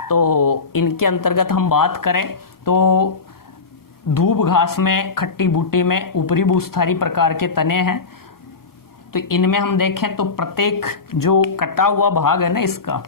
तो इनके अंतर्गत हम बात करें तो धूप घास में, खट्टी बूटी में ऊपरी भूस्थारी प्रकार के तने हैं। तो इनमें हम देखें तो प्रत्येक जो कटा हुआ भाग है ना, इसका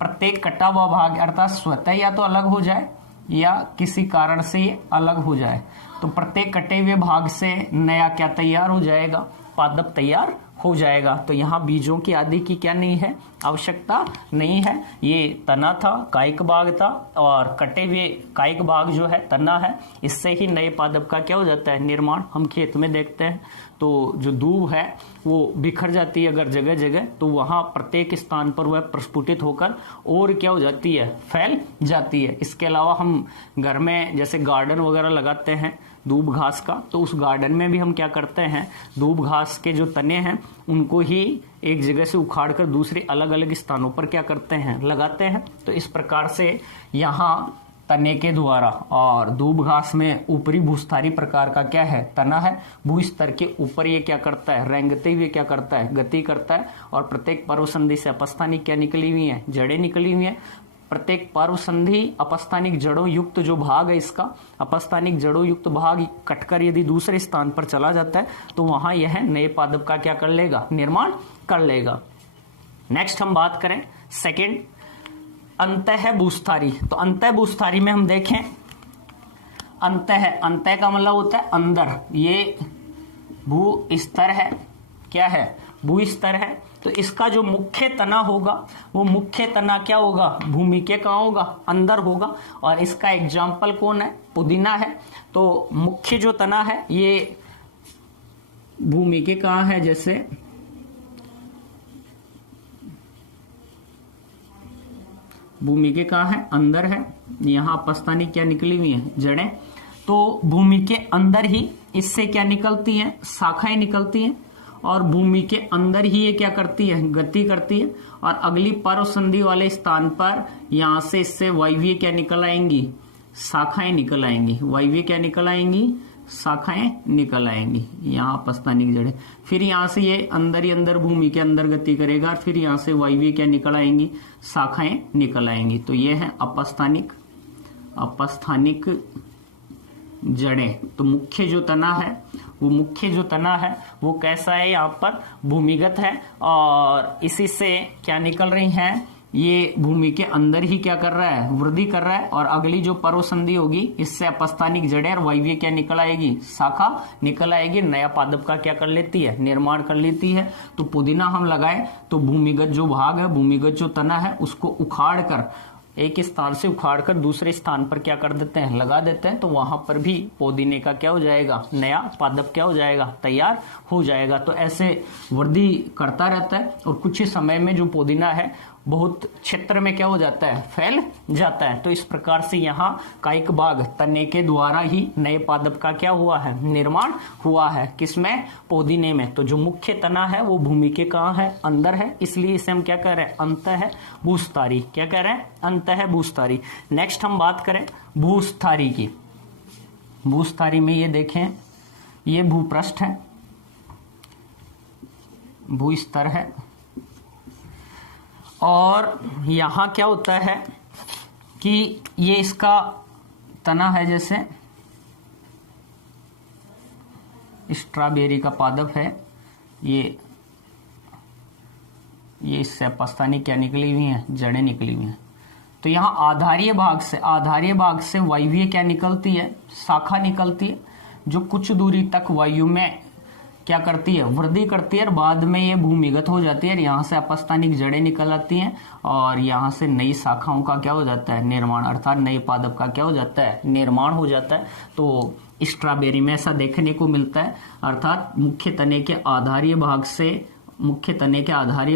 प्रत्येक कटा हुआ भाग अर्थात स्वतः या तो अलग हो जाए या किसी कारण से ये अलग हो जाए, तो प्रत्येक कटे हुए भाग से नया क्या तैयार हो जाएगा, पादप तैयार हो जाएगा। तो यहाँ बीजों की आदि की क्या नहीं है, आवश्यकता नहीं है। ये तना था, कायिक भाग था, और कटे हुए कायिक भाग जो है तना है, इससे ही नए पादप का क्या हो जाता है, निर्माण। हम खेत में देखते हैं तो जो दूब है वो बिखर जाती है अगर जगह जगह, तो वहां प्रत्येक स्थान पर वह प्रस्फुटित होकर और क्या हो जाती है, फैल जाती है। इसके अलावा हम घर में जैसे गार्डन वगैरह लगाते हैं दूब घास का, तो उस गार्डन में भी हम क्या करते हैं, दूब घास के जो तने हैं उनको ही एक जगह से उखाड़ कर दूसरे अलग अलग स्थानों पर क्या करते हैं, लगाते हैं। तो इस प्रकार से यहाँ तने के द्वारा, और दूब घास में ऊपरी भूस्थारी प्रकार का क्या है, तना है, भूस्तर के ऊपर ये क्या करता है, रेंगते हुए क्या करता है, गति करता है। और प्रत्येक पर्व संधि से अपस्थानिक क्या निकली हुई है, जड़ें निकली हुई है। प्रत्येक पर्व संधि अपस्थानिक जड़ों युक्त जो भाग है इसका, अपस्थानिक जड़ों युक्त भाग कटकर यदि दूसरे स्थान पर चला जाता है तो वहां यह नए पादप का क्या कर लेगा, निर्माण कर लेगा। नेक्स्ट हम बात करें सेकंड, अंतः भूस्थारी। तो अंतः भूस्थारी में हम देखें, अंतः का मतलब होता है अंदर, ये भू स्तर है, क्या है, भू स्तर है। तो इसका जो मुख्य तना होगा वो मुख्य तना क्या होगा, भूमि के कहाँ होगा, अंदर होगा। और इसका एग्जाम्पल कौन है, पुदीना है। तो मुख्य जो तना है ये भूमि के कहाँ है, जैसे भूमि के कहाँ है, अंदर है। यहाँ अपस्थानिक क्या निकली हुई है, जड़ें। तो भूमि के अंदर ही इससे क्या निकलती हैं, शाखाएं निकलती हैं, और भूमि के अंदर ही ये क्या करती है, गति करती है। और अगली पर्व संधि वाले स्थान पर यहां से इससे वायवीय क्या निकल आएंगी, शाखाएं निकल आएंगी। वायवीय क्या निकल आएंगी, शाखाएं निकल आएंगी। यहाँ अपस्थानिक जड़ें, फिर यहाँ से ये अंदर ही अंदर भूमि के अंदर गति करेगा, और फिर यहाँ से वायवीय क्या निकल आएंगी, शाखाएं निकल आएंगी। तो ये है अपस्थानिक जड़ें। तो मुख्य जो तना है वो कैसा है, यहाँ पर भूमिगत है, और इसी से क्या निकल रही हैं, ये भूमि के अंदर ही क्या कर रहा है, वृद्धि कर रहा है। और अगली जो पर्व संधि होगी इससे अपस्थानिक जड़ें और वायवीय क्या निकल आएगी, शाखा निकल आएगी, नया पादप का क्या कर लेती है, निर्माण कर लेती है। तो पुदीना हम लगाए तो भूमिगत जो भाग है, भूमिगत जो तना है उसको उखाड़ कर, एक स्थान से उखाड़कर दूसरे स्थान पर क्या कर देते हैं, लगा देते हैं। तो वहां पर भी पुदीने का क्या हो जाएगा, नया पादप क्या हो जाएगा, तैयार हो जाएगा। तो ऐसे वृद्धि करता रहता है, और कुछ ही समय में जो पुदीना है बहुत क्षेत्र में क्या हो जाता है, फैल जाता है। तो इस प्रकार से यहाँ कायिक भाग तने के द्वारा ही नए पादप का क्या हुआ है, निर्माण हुआ है। किसमें, पुदीने में। तो जो मुख्य तना है वो भूमि के कहाँ है, अंदर है, इसलिए इसे हम क्या कह रहे हैं, अंतः भूस्थारी। क्या कह रहे हैं, अंतः भूस्थारी। नेक्स्ट हम बात करें भूस्थारी की। भूस्थारी में ये देखें, ये भूपृष्ठ है, भूस्तर है, और यहां क्या होता है कि ये इसका तना है, जैसे स्ट्रॉबेरी का पादप है, ये इससे अपस्थानिक क्या निकली हुई है, जड़ें निकली हुई हैं। तो यहाँ आधारीय भाग से वायवीय क्या निकलती है, शाखा निकलती है। जो कुछ दूरी तक वायु में क्या करती है, वृद्धि करती है और बाद में ये भूमिगत हो जाती है। यहाँ से अपस्थानिक जड़ें निकल आती हैं और यहाँ से नई शाखाओं का क्या हो जाता है, निर्माण, अर्थात नए पादप का क्या हो जाता है, निर्माण हो जाता है। तो स्ट्रॉबेरी में ऐसा देखने को मिलता है, अर्थात मुख्य तने के आधारीय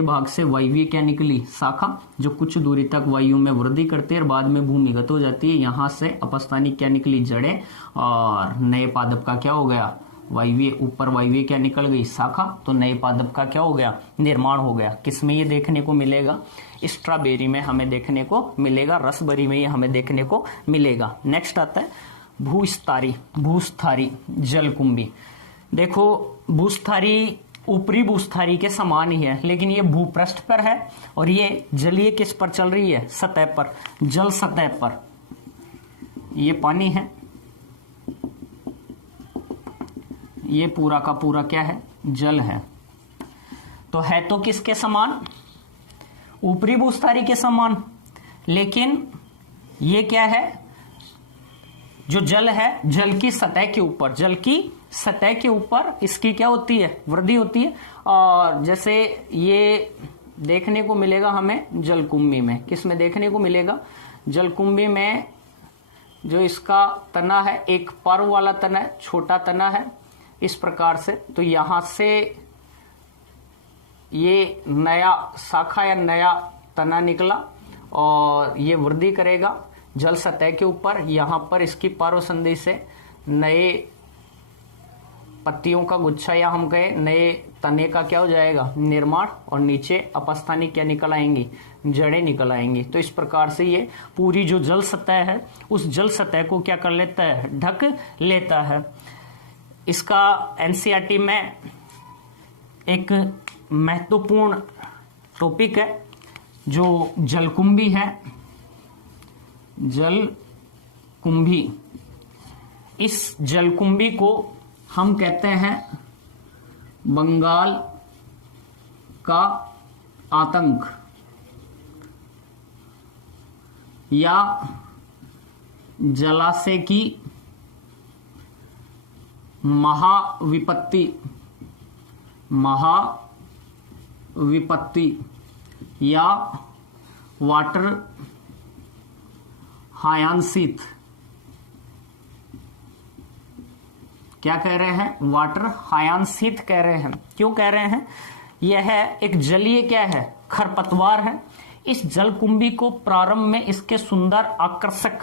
भाग से वायवीय क्या निकली, शाखा, जो कुछ दूरी तक वायु में वृद्धि करती है और बाद में भूमिगत हो जाती है। यहाँ से अपस्थानिक क्या निकली, जड़ें, और नए पादप का क्या हो गया, वायवीय, ऊपर वायवीय क्या निकल गई, शाखा, तो नए पादप का क्या हो गया, निर्माण हो गया। किसमें ये देखने को मिलेगा, स्ट्रॉबेरी में हमें देखने को मिलेगा, रसबेरी में ये हमें देखने को मिलेगा। नेक्स्ट आता है भूस्थारी जलकुंभी। देखो भूस्थारी ऊपरी भूस्थारी के समान ही है, लेकिन ये भूपृष्ठ पर है और ये जलीय किस पर चल रही है, सतह पर, जल सतह पर। ये पानी है, ये पूरा का पूरा क्या है, जल है। तो किसके समान, ऊपरी भूस्थारी के समान, लेकिन ये क्या है, जो जल है, जल की सतह के ऊपर इसकी क्या होती है, वृद्धि होती है। और जैसे ये देखने को मिलेगा हमें जलकुंभी में, किस में देखने को मिलेगा, जलकुंभी में जो इसका तना है, एक पर्व वाला तना है, छोटा तना है, इस प्रकार से। तो यहां से ये नया शाखा या नया तना निकला और ये वृद्धि करेगा जल सतह के ऊपर। यहां पर इसकी पार्श्व संधि से नए पत्तियों का गुच्छा, या हम कहें नए तने का क्या हो जाएगा, निर्माण, और नीचे अपस्थानिक क्या निकल आएंगी, जड़ें निकल आएंगी। तो इस प्रकार से ये पूरी जो जल सतह है, उस जल सतह को क्या कर लेता है, ढक लेता है। इसका एनसीईआरटी में एक महत्वपूर्ण टॉपिक है जो जलकुंभी है, जलकुंभी। इस जलकुंभी को हम कहते हैं बंगाल का आतंक या जलाशय की महाविपत्ति या वाटर हायांसित, क्या कह रहे हैं, वाटर हायांसित कह रहे हैं। क्यों कह रहे हैं, यह एक जलीय क्या है, खरपतवार है। इस जलकुंभी को प्रारंभ में इसके सुंदर आकर्षक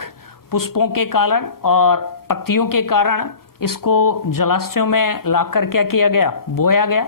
पुष्पों के कारण और पत्तियों के कारण इसको जलाशयों में लाकर क्या किया गया, बोया गया।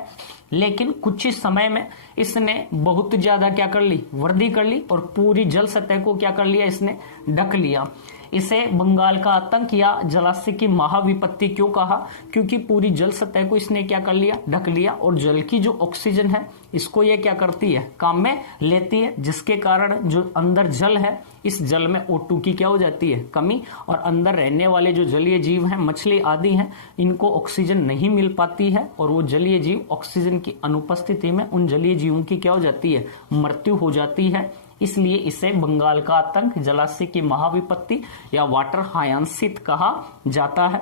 लेकिन कुछ ही समय में इसने बहुत ज्यादा क्या कर ली, वृद्धि कर ली और पूरी जल सतह को क्या कर लिया, इसने ढक लिया। इसे बंगाल का आतंक या जलाशय की महाविपत्ति क्यों कहा, क्योंकि पूरी जल सतह को इसने क्या कर लिया, ढक लिया। और जल की जो ऑक्सीजन है, इसको ये क्या करती है, काम में लेती है, जिसके कारण जो अंदर जल है, इस जल में O2 की क्या हो जाती है, कमी। और अंदर रहने वाले जो जलीय जीव हैं, मछली आदि हैं, इनको ऑक्सीजन नहीं मिल पाती है और वो जलीय जीव ऑक्सीजन की अनुपस्थिति में उन जलीय जीवों की क्या हो जाती है, मृत्यु हो जाती है। इसलिए इसे बंगाल का आतंक, जलाशय की महाविपत्ति या वाटर हायांसित कहा जाता है।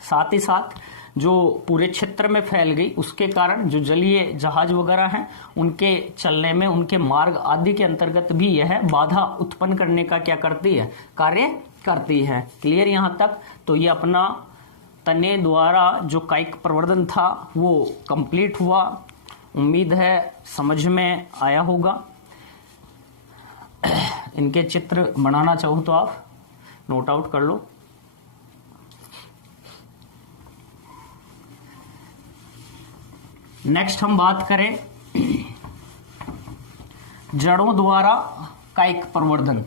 साथ ही साथ जो पूरे क्षेत्र में फैल गई, उसके कारण जो जलीय जहाज वगैरह हैं, उनके चलने में, उनके मार्ग आदि के अंतर्गत भी यह बाधा उत्पन्न करने का क्या करती है, कार्य करती है। क्लियर यहां तक। तो ये अपना तने द्वारा जो कायिक प्रवर्धन था वो कंप्लीट हुआ। उम्मीद है समझ में आया होगा। इनके चित्र बनाना चाहो तो आप नोट आउट कर लो। नेक्स्ट हम बात करें जड़ों द्वारा कायिक प्रवर्धन।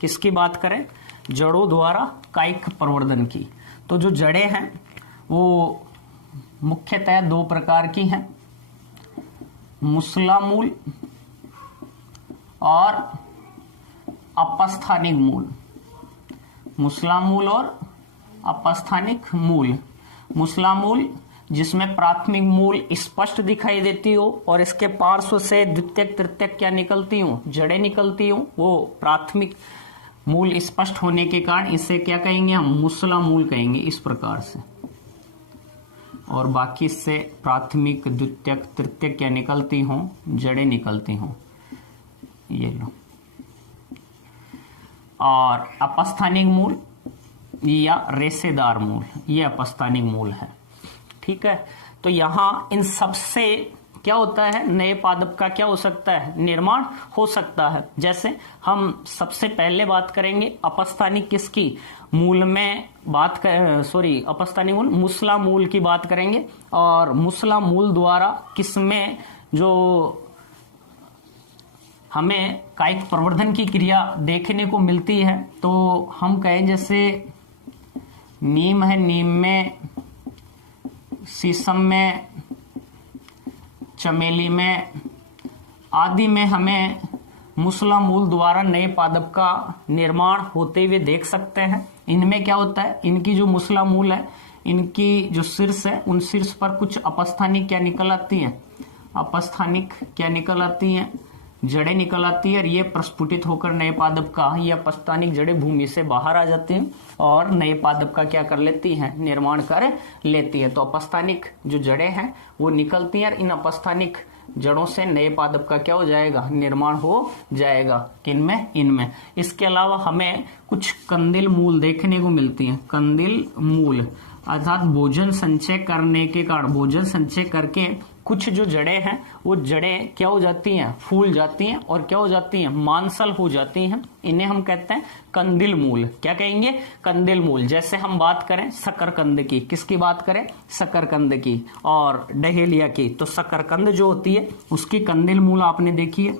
किसकी बात करें, जड़ों द्वारा कायिक प्रवर्धन की। तो जो जड़ें हैं वो मुख्यतः दो प्रकार की हैं, मूसलामूल और अपस्थानिक मूल। मूसलामूल और अपस्थानिक मूल। मूसलामूल जिसमें प्राथमिक मूल स्पष्ट दिखाई देती हो और इसके पार्श्व से द्वितीयक तृतीयक क्या निकलती हो, जड़ें निकलती हो, वो प्राथमिक मूल स्पष्ट होने के कारण इसे क्या कहेंगे हम, मूसलामूल कहेंगे। इस प्रकार से और बाकी से प्राथमिक द्वितीयक तृतीयक क्या निकलती हों, जड़ें निकलती हों। ये लो। और अपस्थानिक मूल या रेशेदार मूल, ये अपस्थानिक मूल है। ठीक है, तो यहां इन सबसे क्या होता है, नए पादप का क्या हो सकता है, निर्माण हो सकता है। जैसे हम सबसे पहले बात करेंगे अपस्थानिक किसकी, मूल में बात कर, अपस्थानिक मूल मुसला मूल की बात करेंगे। और मुसला मूल द्वारा किसमें जो हमें कायिक प्रवर्धन की क्रिया देखने को मिलती है, तो हम कहें जैसे नीम है, नीम में, शीशम में, चमेली में आदि में हमें मुसला मूल द्वारा नए पादप का निर्माण होते हुए देख सकते हैं। इनमें क्या होता है, इनकी जो मुसला मूल है, इनकी जो शीर्ष है, उन शीर्ष पर कुछ अपस्थानिक क्या निकल आती है, अपस्थानिक क्या निकल आती हैं, जड़ें निकल आती है। और ये प्रस्फुटित होकर नए पादप का, ये अपस्थानिक जड़ें भूमि से बाहर आ जाती हैं और नए पादप का क्या कर लेती हैं, निर्माण कर लेती है। तो अपस्थानिक जो जड़ें हैं वो निकलती हैं और इन अपस्थानिक जड़ों से नए पादप का क्या हो जाएगा, निर्माण हो जाएगा। किनमें, इनमें। इसके अलावा हमें कुछ कंदिल मूल देखने को मिलती हैं। कंदिल मूल अर्थात भोजन संचय करने के कारण, भोजन संचय करके कुछ जो जड़ें हैं वो जड़ें क्या हो जाती हैं, फूल जाती हैं और क्या हो जाती हैं, मांसल हो जाती हैं। इन्हें हम कहते हैं कंदिल मूल। क्या कहेंगे, कंदिल मूल। जैसे हम बात करें शकरकंद की, किसकी बात करें, शकरकंद की और डहेलिया की, तो शकरकंद जो होती है उसकी कंदिल मूल आपने देखी है,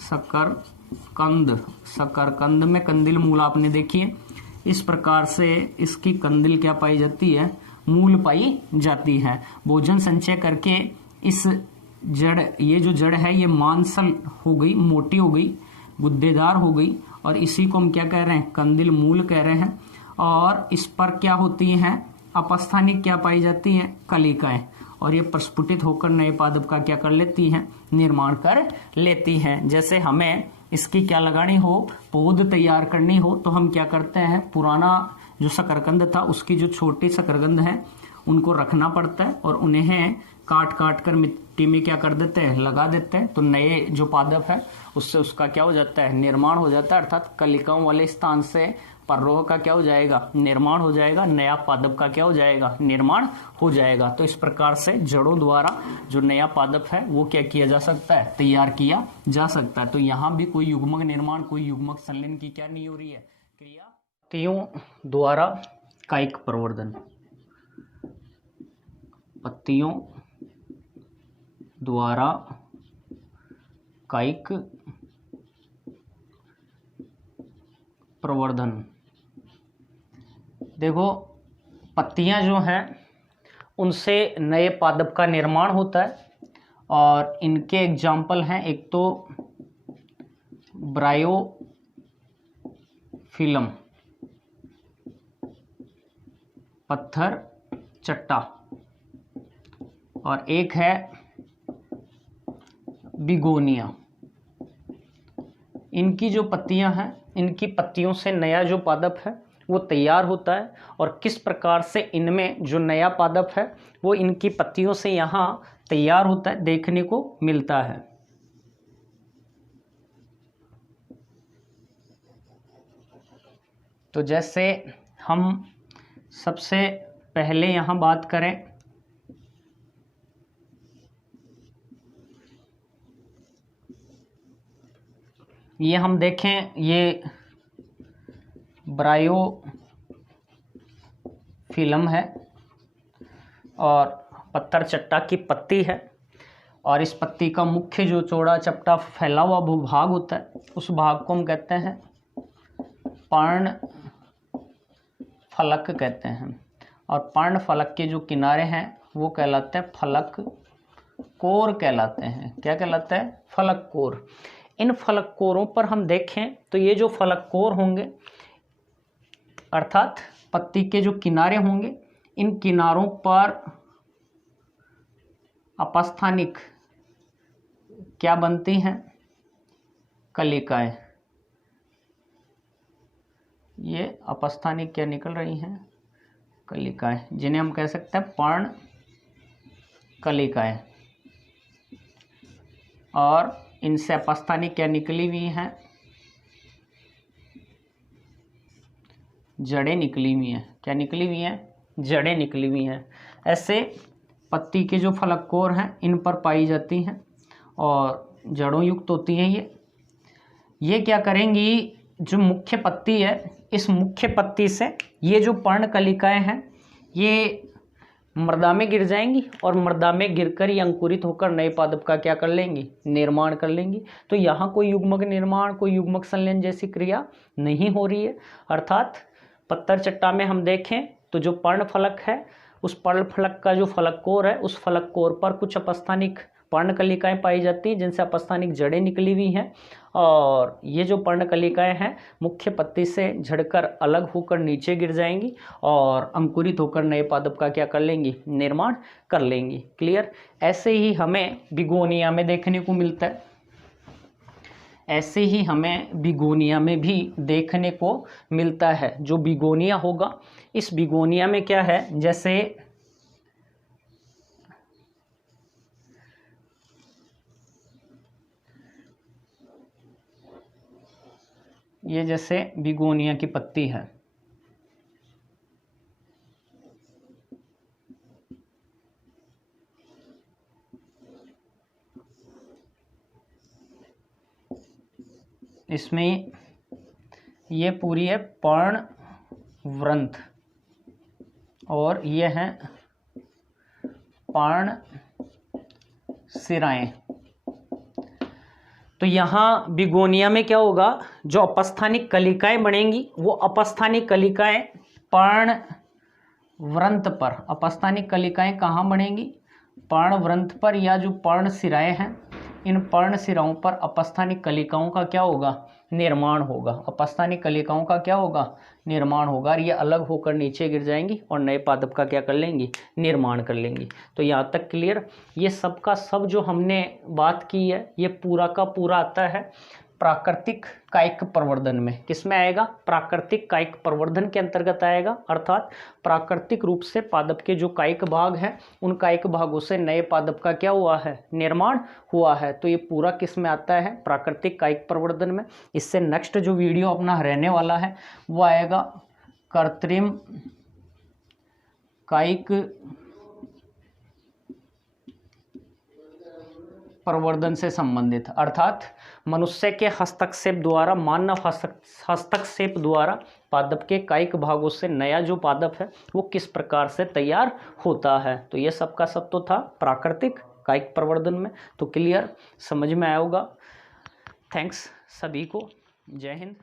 शकरकंद, शकरकंद में कंदिल मूल आपने देखी है। इस प्रकार से इसकी कंदिल क्या पाई जाती है, मूल पाई जाती है। भोजन संचय करके इस जड़, ये जो जड़ है ये मांसल हो गई, मोटी हो गई, गुद्देदार हो गई और इसी को हम क्या कह रहे हैं, कंदिल मूल कह रहे हैं। और इस पर क्या होती हैं, अपस्थानिक क्या पाई जाती हैं, कलिकाएं, और ये प्रस्फुटित होकर नए पादप का क्या कर लेती हैं, निर्माण कर लेती हैं। जैसे हमें इसकी क्या लगानी हो, पौध तैयार करनी हो, तो हम क्या करते हैं, पुराना जो शकरकंद था उसकी जो छोटी शकरकंद है उनको रखना पड़ता है और उन्हें काट काट कर मिट्टी में क्या कर देते हैं, लगा देते हैं। तो नए जो पादप है उससे उसका क्या हो जाता है, निर्माण हो जाता है। अर्थात कलिकाओं वाले स्थान से पररोह का क्या हो जाएगा, निर्माण हो जाएगा, नया पादप का क्या हो जाएगा, निर्माण हो जाएगा। तो इस प्रकार से जड़ों द्वारा जो नया पादप है वो क्या किया जा सकता है, तैयार किया जा सकता है। तो यहाँ भी कोई युग्मक निर्माण, कोई युग्मक संलयन की क्या नहीं हो रही है, क्रिया। पत्तियों द्वारा कायिक प्रवर्धन, पत्तियों द्वारा कायिक प्रवर्धन। देखो पत्तियां जो हैं उनसे नए पादप का निर्माण होता है और इनके एग्जाम्पल हैं, एक तो ब्रायोफिलम, पत्थर चट्टा, और एक है बिगोनिया। इनकी जो पत्तियां हैं, इनकी पत्तियों से नया जो पादप है वो तैयार होता है। और किस प्रकार से इनमें जो नया पादप है वो इनकी पत्तियों से यहाँ तैयार होता है, देखने को मिलता है। तो जैसे हम सबसे पहले यहाँ बात करें, ये हम देखें, ये ब्रायोफिलम है और पत्थर चट्टा की पत्ती है। और इस पत्ती का मुख्य जो चौड़ा चपटा फैला हुआ भूभाग होता है उस भाग को हम कहते हैं पर्ण फलक कहते हैं। और पर्ण फलक के जो किनारे हैं वो कहलाते हैं फलक कोर कहलाते हैं। क्या कहलाता है, फलक कोर। इन फलक कोरों पर हम देखें तो ये जो फलक कोर होंगे अर्थात पत्ती के जो किनारे होंगे, इन किनारों पर अपस्थानिक क्या बनती हैं, कलिकाएं। ये अपस्थानिक क्या निकल रही हैं, कलिकाएं, जिन्हें हम कह सकते हैं पर्ण कलिकाएं, और इनसे अपस्थानिक क्या निकली हुई हैं, जड़ें निकली हुई हैं। क्या निकली हुई हैं? जड़ें निकली हुई हैं। ऐसे पत्ती के जो फलक कोर हैं इन पर पाई जाती हैं और जड़ों युक्त होती हैं। ये क्या करेंगी, जो मुख्य पत्ती है, इस मुख्य पत्ती से ये जो पर्णकलिकाएं हैं ये मृदा में गिर जाएंगी और मृदा में गिरकर ये अंकुरित होकर नए पादप का क्या कर लेंगी, निर्माण कर लेंगी। तो यहाँ कोई युग्मक निर्माण, कोई युग्मक संलयन जैसी क्रिया नहीं हो रही है। अर्थात पत्तर चट्टा में हम देखें तो जो पर्ण फलक है, उस पर्ण फलक का जो फलक कोर है, उस फलक कोर पर कुछ अपस्थानिक पर्णकलिकाएं पाई जाती हैं जिनसे अपस्थानिक जड़ें निकली हुई हैं, और ये जो पर्णकलिकाएं हैं मुख्य पत्ती से झड़कर अलग होकर नीचे गिर जाएंगी और अंकुरित होकर नए पादप का क्या कर लेंगी, निर्माण कर लेंगी। क्लियर? ऐसे ही हमें बिगोनिया में देखने को मिलता है, ऐसे ही हमें बिगोनिया में भी देखने को मिलता है। जो बिगोनिया होगा, इस बिगोनिया में क्या है, जैसे ये जैसे बिगोनिया की पत्ती है, इसमें ये पूरी है पर्णवृंत और ये है पर्ण सिराएं। तो यहाँ बिगोनिया में क्या होगा, जो अपस्थानिक कलिकाएं बनेंगी वो अपस्थानिक कलिकाएं पर्णवृंत पर, अपस्थानिक कलिकाएं कहाँ बनेंगी, पर्णवृंत पर, या जो पर्ण सिराएं हैं इन पर्ण सिराओं पर अपस्थानिक कलिकाओं का क्या होगा, निर्माण होगा। अपस्थानिक कलिकाओं का क्या होगा, निर्माण होगा, और ये अलग होकर नीचे गिर जाएंगी और नए पादप का क्या कर लेंगी, निर्माण कर लेंगी। तो यहाँ तक क्लियर? ये सब का सब जो हमने बात की है ये पूरा का पूरा आता है प्राकृतिक कायिक प्रवर्धन में। किसमें आएगा, प्राकृतिक कायिक प्रवर्धन के अंतर्गत आएगा। अर्थात प्राकृतिक रूप से पादप के जो कायिक भाग हैं उन कायिक भागों से नए पादप का क्या हुआ है, निर्माण हुआ है। तो ये पूरा किस में आता है, प्राकृतिक कायिक प्रवर्धन में। इससे नेक्स्ट जो वीडियो अपना रहने वाला है वो आएगा कृत्रिम कायिक प्रवर्धन से संबंधित, अर्थात मनुष्य के हस्तक्षेप द्वारा, मानव हस्तक्षेप द्वारा पादप के कायिक भागों से नया जो पादप है वो किस प्रकार से तैयार होता है। तो ये सब का सब तो था प्राकृतिक कायिक प्रवर्धन में। तो क्लियर, समझ में आया होगा। थैंक्स सभी को, जय हिंद।